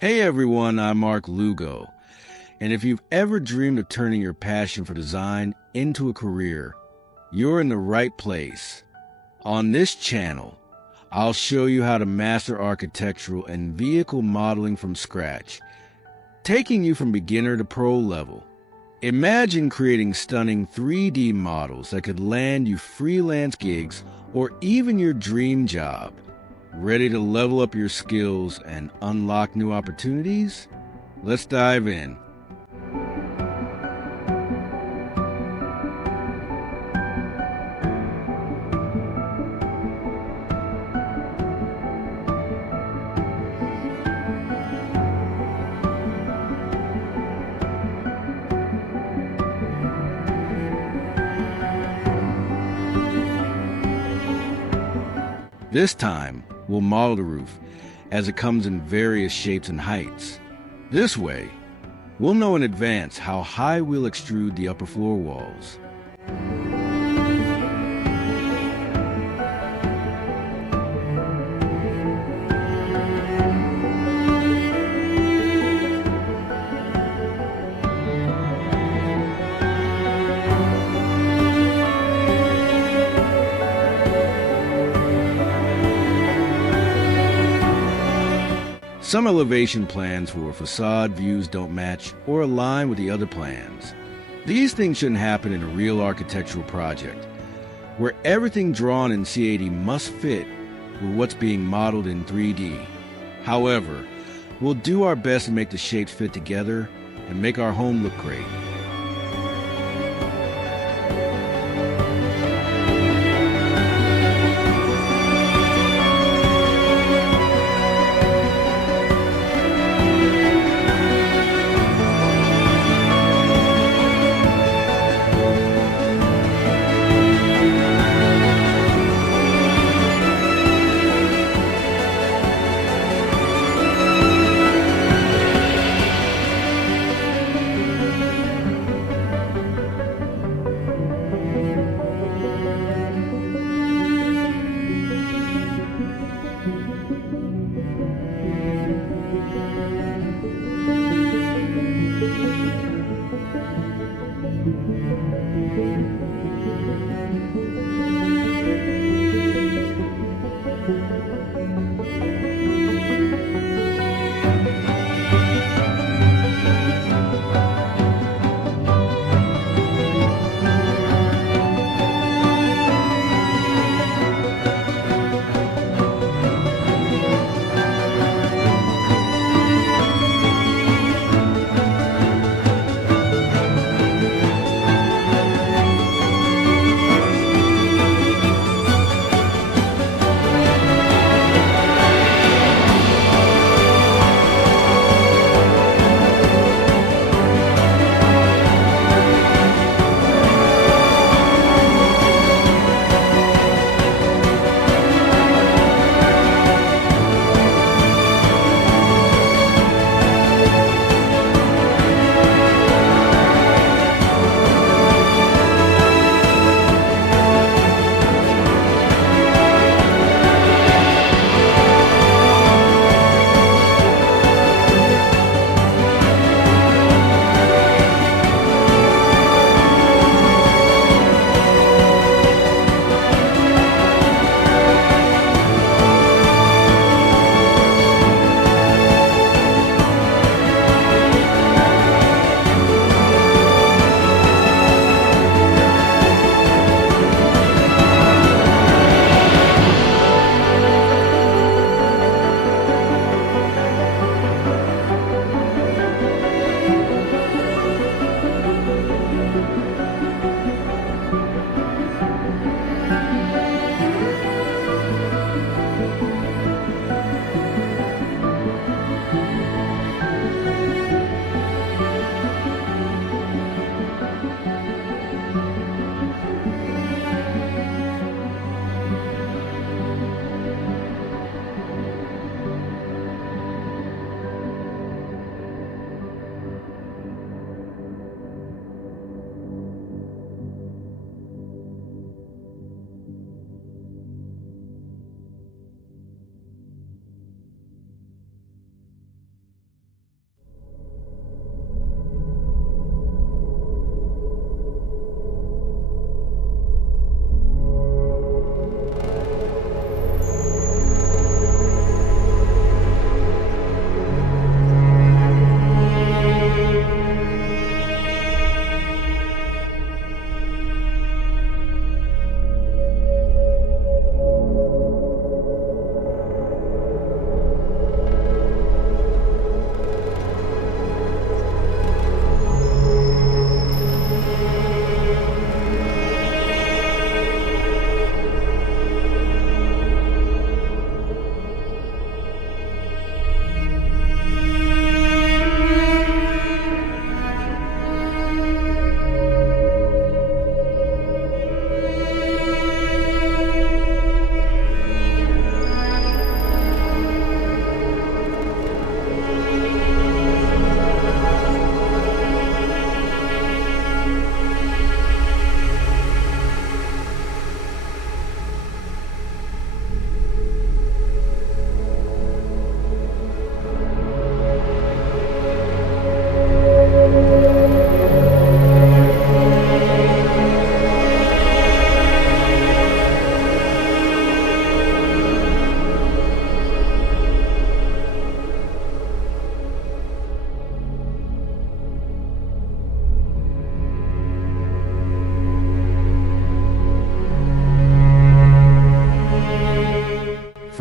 Hey everyone, I'm Mark Lugo. And if you've ever dreamed of turning your passion for design into a career, you're in the right place. On this channel, I'll show you how to master architectural and vehicle modeling from scratch, taking you from beginner to pro level. Imagine creating stunning 3D models that could land you freelance gigs or even your dream job. Ready to level up your skills and unlock new opportunities? Let's dive in. This time, we'll model the roof, as it comes in various shapes and heights. This way, we'll know in advance how high we'll extrude the upper floor walls. Some elevation plans for facade views don't match or align with the other plans. These things shouldn't happen in a real architectural project, where everything drawn in CAD must fit with what's being modeled in 3D. However, we'll do our best to make the shapes fit together and make our home look great.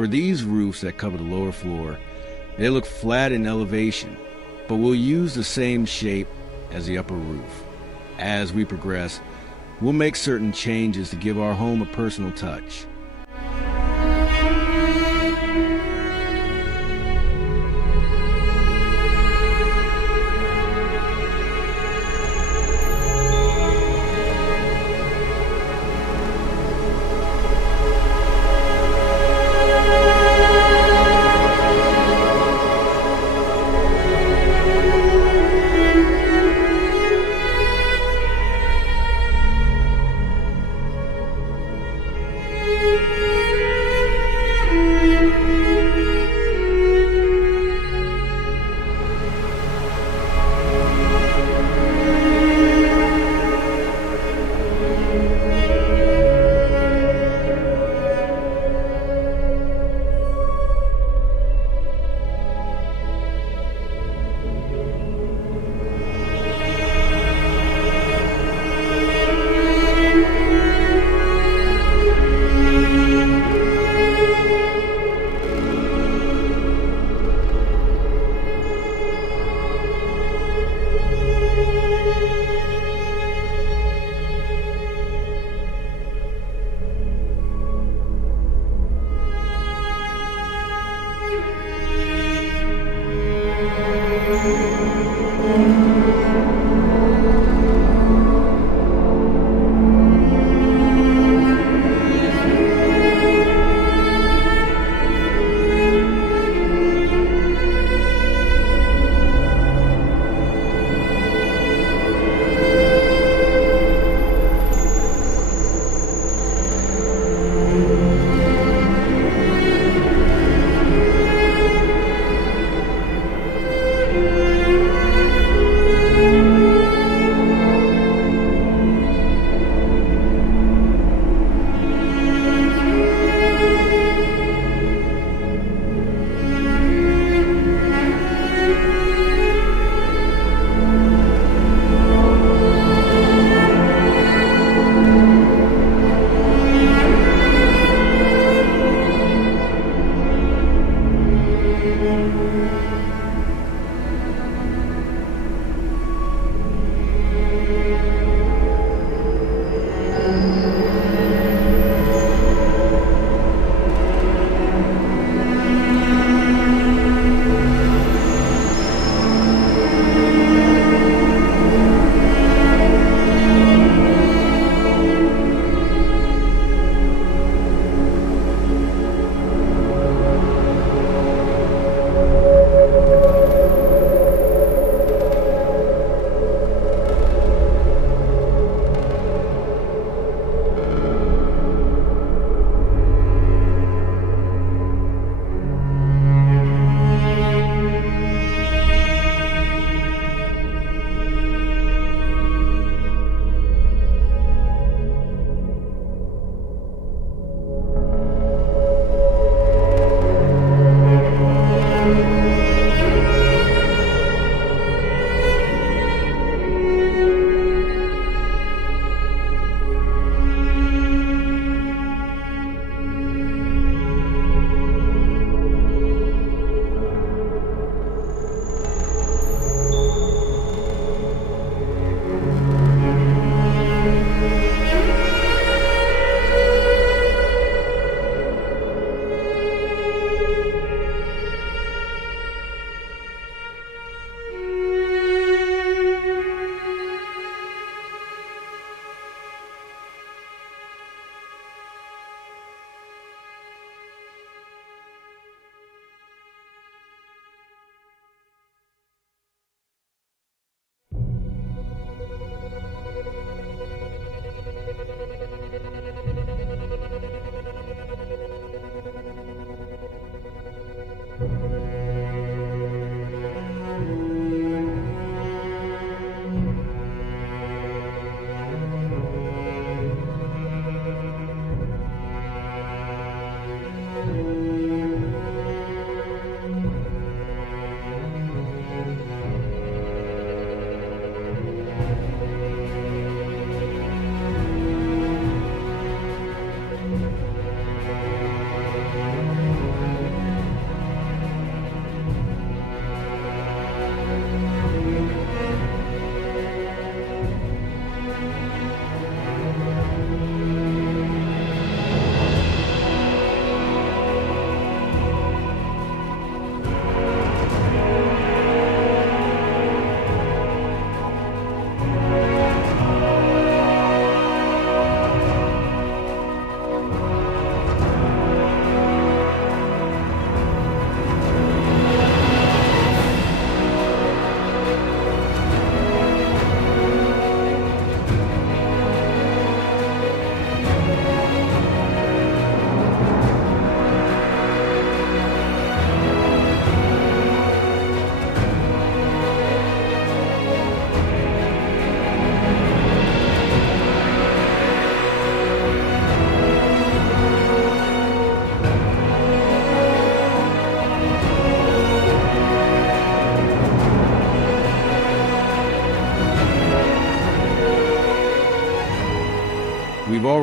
these roofs that cover the lower floor, they look flat in elevation, but we'll use the same shape as the upper roof. As we progress, we'll make certain changes to give our home a personal touch.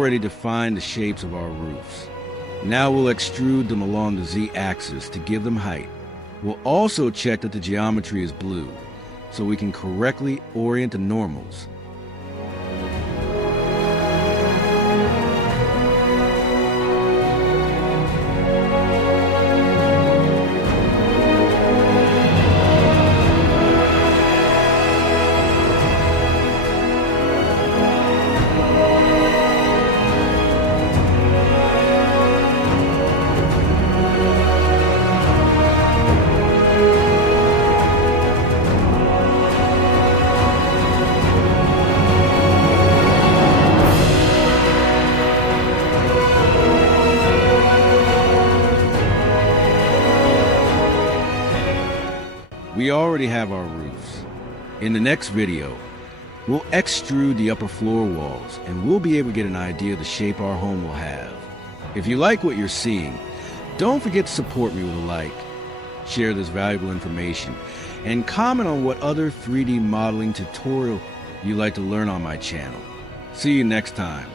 already defined the shapes of our roofs. Now we'll extrude them along the Z-axis to give them height. We'll also check that the geometry is blue, so we can correctly orient the normals. We already have our roofs. In the next video, we'll extrude the upper floor walls and we'll be able to get an idea of the shape our home will have. If you like what you're seeing, don't forget to support me with a like, share this valuable information, and comment on what other 3D modeling tutorial you'd like to learn on my channel. See you next time.